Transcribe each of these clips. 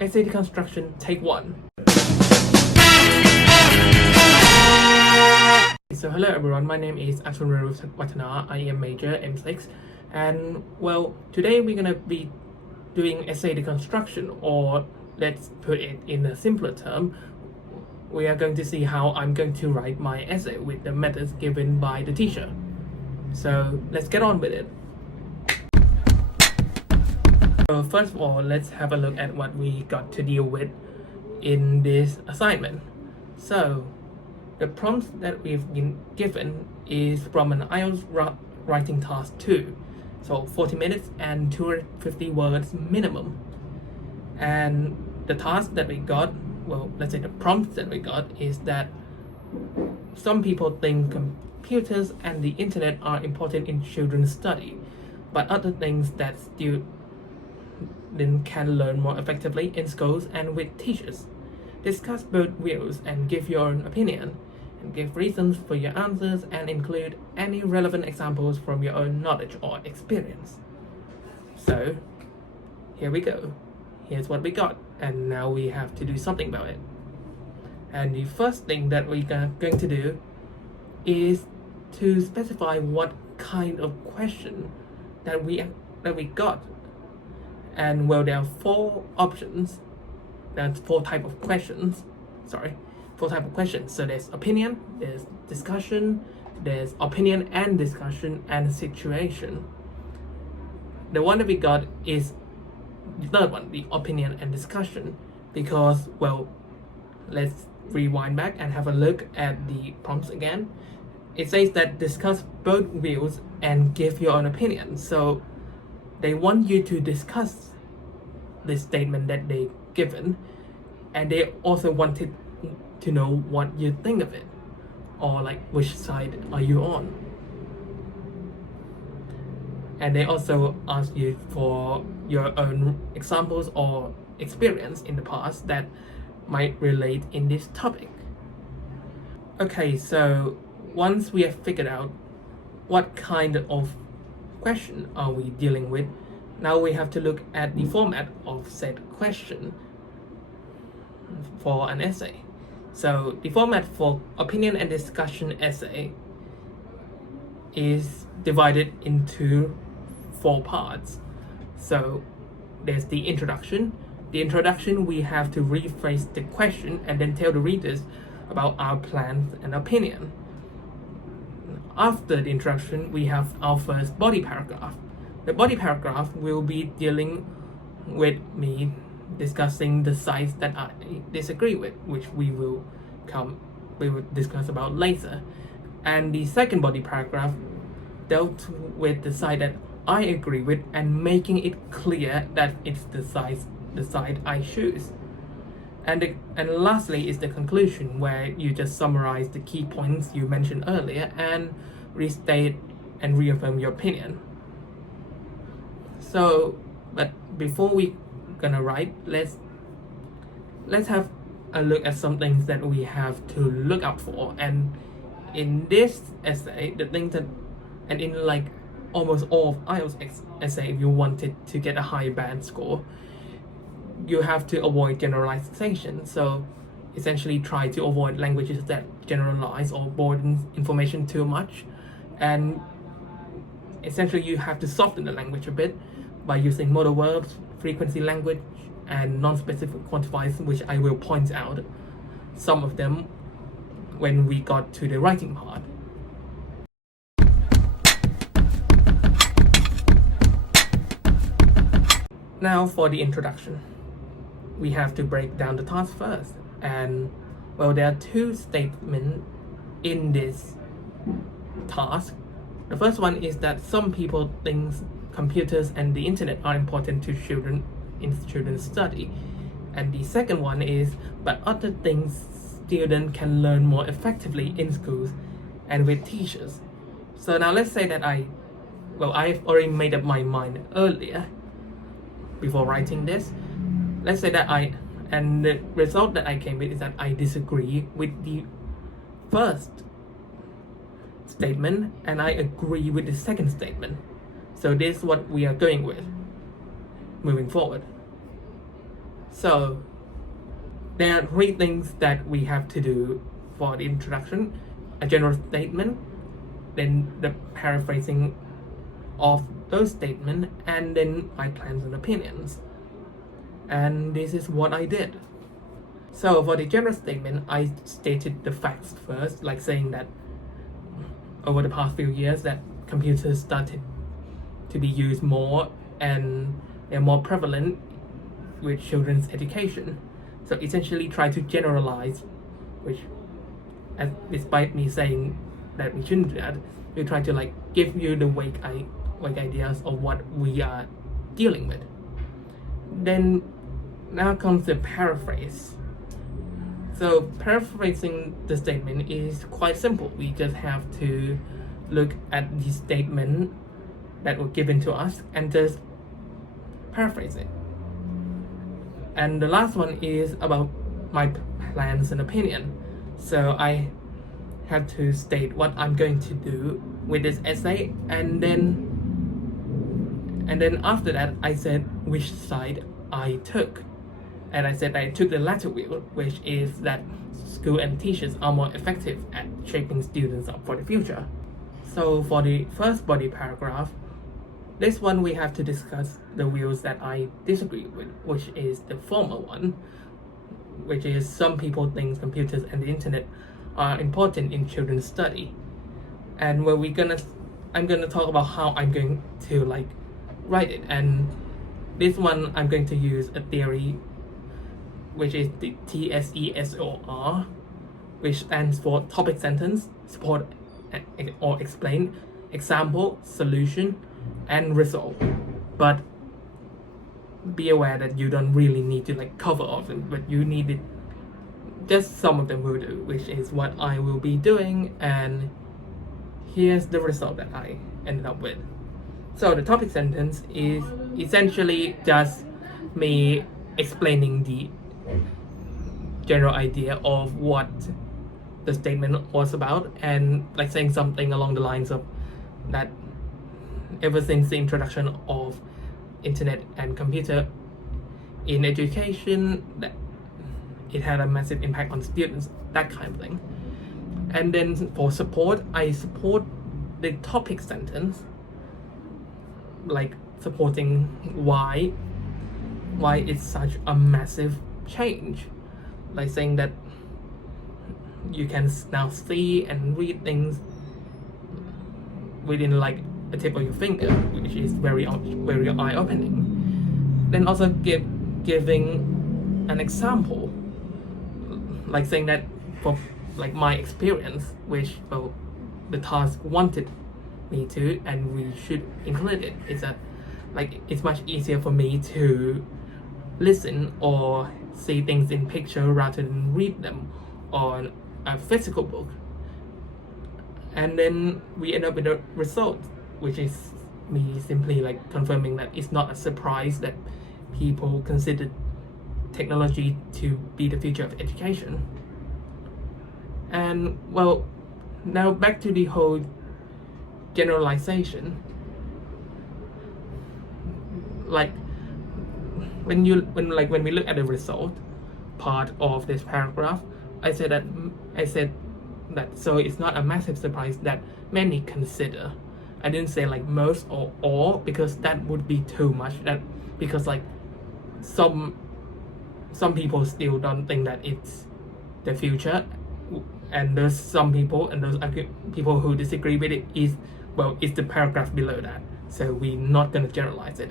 Essay Deconstruction, Take 1. So hello everyone, my name is RUANGRITWATTANA, IEM major, M6, and well, today we're gonna be doing essay deconstruction, or let's put it in a simpler term, we are going to see how I'm going to write my essay with the methods given by the teacher. So let's get on with it. So first of all, let's have a look at what we got to deal with in this assignment. So the prompts that we've been given is from an IELTS writing task 2. So 40 minutes and 250 words minimum. And the task that we got, well, let's say the prompt that we got is that some people think computers and the internet are important in children's study, but other things that students can learn more effectively in schools and with teachers. Discuss both views and give your own opinion, and give reasons for your answers and include any relevant examples from your own knowledge or experience. So here we go. Here's what we got, and now we have to do something about it. And the first thing that we're going to do is to specify what kind of question that we got. And well, there are 4 options. That's 4 types of questions. So there's opinion, there's discussion, there's opinion and discussion, and situation. The one that we got is the third one, the opinion and discussion, because, well, let's rewind back and have a look at the prompts again. It says that discuss both views and give your own opinion. So they want you to discuss this statement that they've given, and they also wanted to know what you think of it, or like which side are you on. And they also ask you for your own examples or experience in the past that might relate in this topic. Okay, so once we have figured out what kind of question are we dealing with, now we have to look at the format of said question for an essay. So the format for opinion and discussion essay is divided into 4 parts. So there's the introduction. The introduction, we have to rephrase the question and then tell the readers about our plans and opinion. After the introduction, we have our first body paragraph. The body paragraph will be dealing with me discussing the sides that I disagree with, which we will discuss about later. And the second body paragraph dealt with the side that I agree with and making it clear that it's the side I choose. And lastly is the conclusion, where you just summarize the key points you mentioned earlier and restate and reaffirm your opinion. So, but before we gonna write, let's have a look at some things that we have to look out for. And in this essay, the things that, and in like almost all of IELTS essay, if you wanted to get a high band score, you have to avoid generalization. So essentially try to avoid languages that generalize or broaden information too much, and essentially you have to soften the language a bit by using modal verbs, frequency language, and non-specific quantifiers, which I will point out some of them when we got to the writing part. Now for the introduction. We have to break down the task first, and well, there are 2 statements in this task. The first one is that some people think computers and the internet are important to children in children's study, and the second one is but other things students can learn more effectively in schools and with teachers. So now let's say that I've already made up my mind earlier before writing this. Let's say that and the result that I came with is that I disagree with the first statement and I agree with the second statement. So this is what we are going with moving forward. So there are 3 things that we have to do for the introduction: a general statement, then the paraphrasing of those statements, and then my plans and opinions. And this is what I did. So for the general statement, I stated the facts first, like saying that over the past few years that computers started to be used more and they're more prevalent with children's education. So essentially try to generalize, which, despite me saying that we shouldn't do that, we try to like give you the vague ideas of what we are dealing with. Then now comes the paraphrase. So paraphrasing the statement is quite simple. We just have to look at the statement that were given to us and just paraphrase it. And the last one is about my plans and opinion. So I have to state what I'm going to do with this essay, and then after that I said which side I took. And I said I took the latter view, which is that school and teachers are more effective at shaping students up for the future. So for the first body paragraph, this one we have to discuss the views that I disagree with, which is the former one, which is some people think computers and the internet are important in children's study. And where I'm gonna talk about how I'm going to like write it. And this one I'm going to use a theory which is the TSESOR, which stands for topic sentence, support or explain, example, solution, and result. But be aware that you don't really need to like cover all of them, but you need it, just some of them will do, which is what I will be doing. And here's the result that I ended up with. So the topic sentence is essentially just me explaining the general idea of what the statement was about, and like saying something along the lines of that ever since the introduction of internet and computer in education, that it had a massive impact on students, that kind of thing. And then for support, I support the topic sentence, like supporting why it's such a massive change, like saying that you can now see and read things within like a tip of your finger, which is very eye-opening. Then also giving an example, like saying that for like my experience, which the task wanted me to, and we should include it, is that like it's much easier for me to listen or see things in picture rather than read them on a physical book. And then we end up with a result, which is me simply like confirming that it's not a surprise that people consider technology to be the future of education. And well, now back to the whole generalization. Like when we look at the result part of this paragraph, I said that so it's not a massive surprise that many consider. I didn't say like most or all, because that would be too much. Because like some people still don't think that it's the future, and there's some people, and those people who disagree with it is the paragraph below that. So we're not gonna generalize it.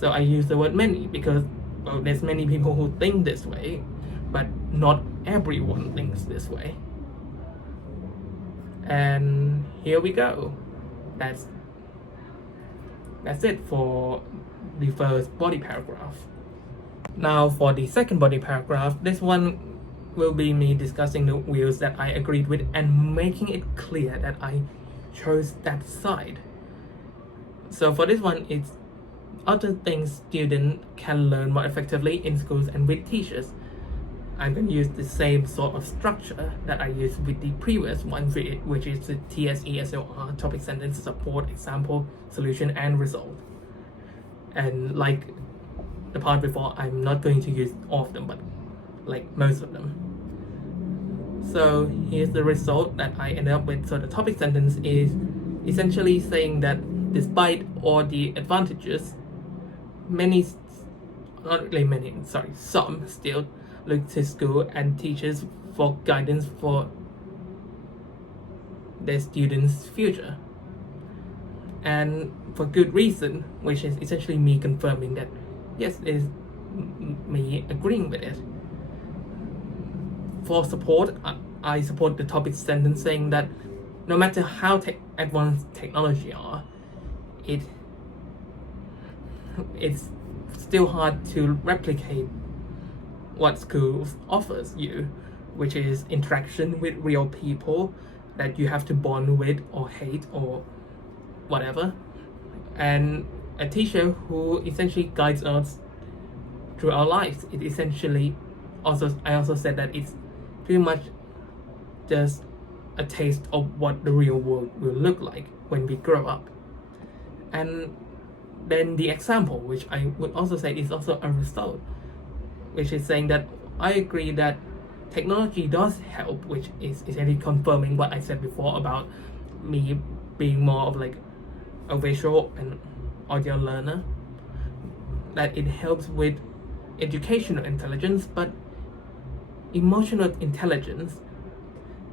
So I use the word many because there's many people who think this way, but not everyone thinks this way. And here we go. That's it for the first body paragraph. Now for the second body paragraph, this one will be me discussing the views that I agreed with and making it clear that I chose that side. So for this one, it's other things students can learn more effectively in schools and with teachers. I'm going to use the same sort of structure that I used with the previous one, which is the TSESOR, topic sentence, support, example, solution, and result. And like the part before, I'm not going to use all of them, but like most of them. So here's the result that I ended up with. So the topic sentence is essentially saying that despite all the advantages, some still look to school and teachers for guidance for their students' future. And for good reason, which is essentially me confirming that yes, it is me agreeing with it. For support, I support the topic sentence saying that no matter how advanced technology are, it's still hard to replicate what schools offers you, which is interaction with real people that you have to bond with or hate or whatever, and a teacher who essentially guides us through our lives. It essentially I also said that it's pretty much just a taste of what the real world will look like when we grow up. And then the example, which I would also say is also a result, which is saying that I agree that technology does help, which is essentially confirming what I said before about me being more of like a visual and audio learner, that it helps with educational intelligence, but emotional intelligence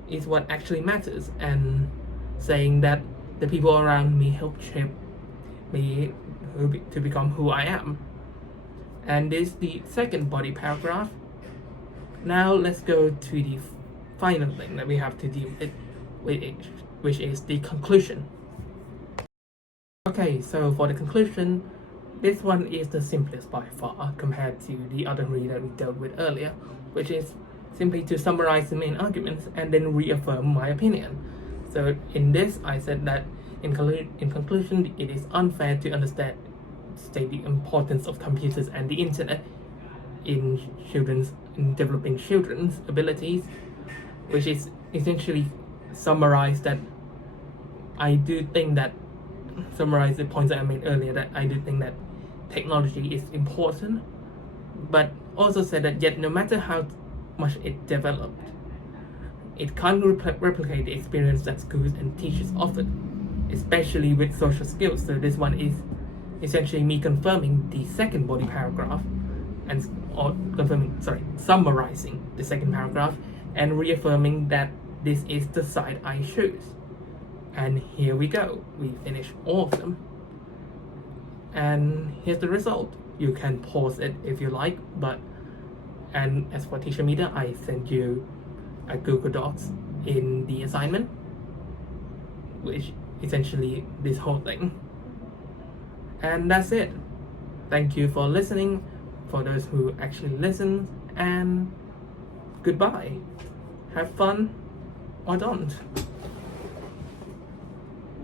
is what actually matters, and saying that the people around me help shape me to become who I am. And this is the second body paragraph. Now let's go to the final thing that we have to deal with, which is the conclusion. Okay, so for the conclusion, this one is the simplest by far compared to the other three that we dealt with earlier, which is simply to summarize the main arguments and then reaffirm my opinion. So in this, I said that in conclusion, it is unfair to state the importance of computers and the internet in developing children's abilities, which is essentially summarize the points that I made earlier, that I do think that technology is important, but also said that yet no matter how much it developed, it can't replicate the experience that schools and teachers offered, especially with social skills. So this one is essentially me confirming the second body paragraph summarizing the second paragraph and reaffirming that this is the side I choose. And here we go, we finished all of them. And here's the result. You can pause it if you like, and as for teacher media, I sent you a Google Docs in the assignment, which essentially this whole thing. And that's it. Thank you for listening, for those who actually listen, and goodbye. Have fun or don't.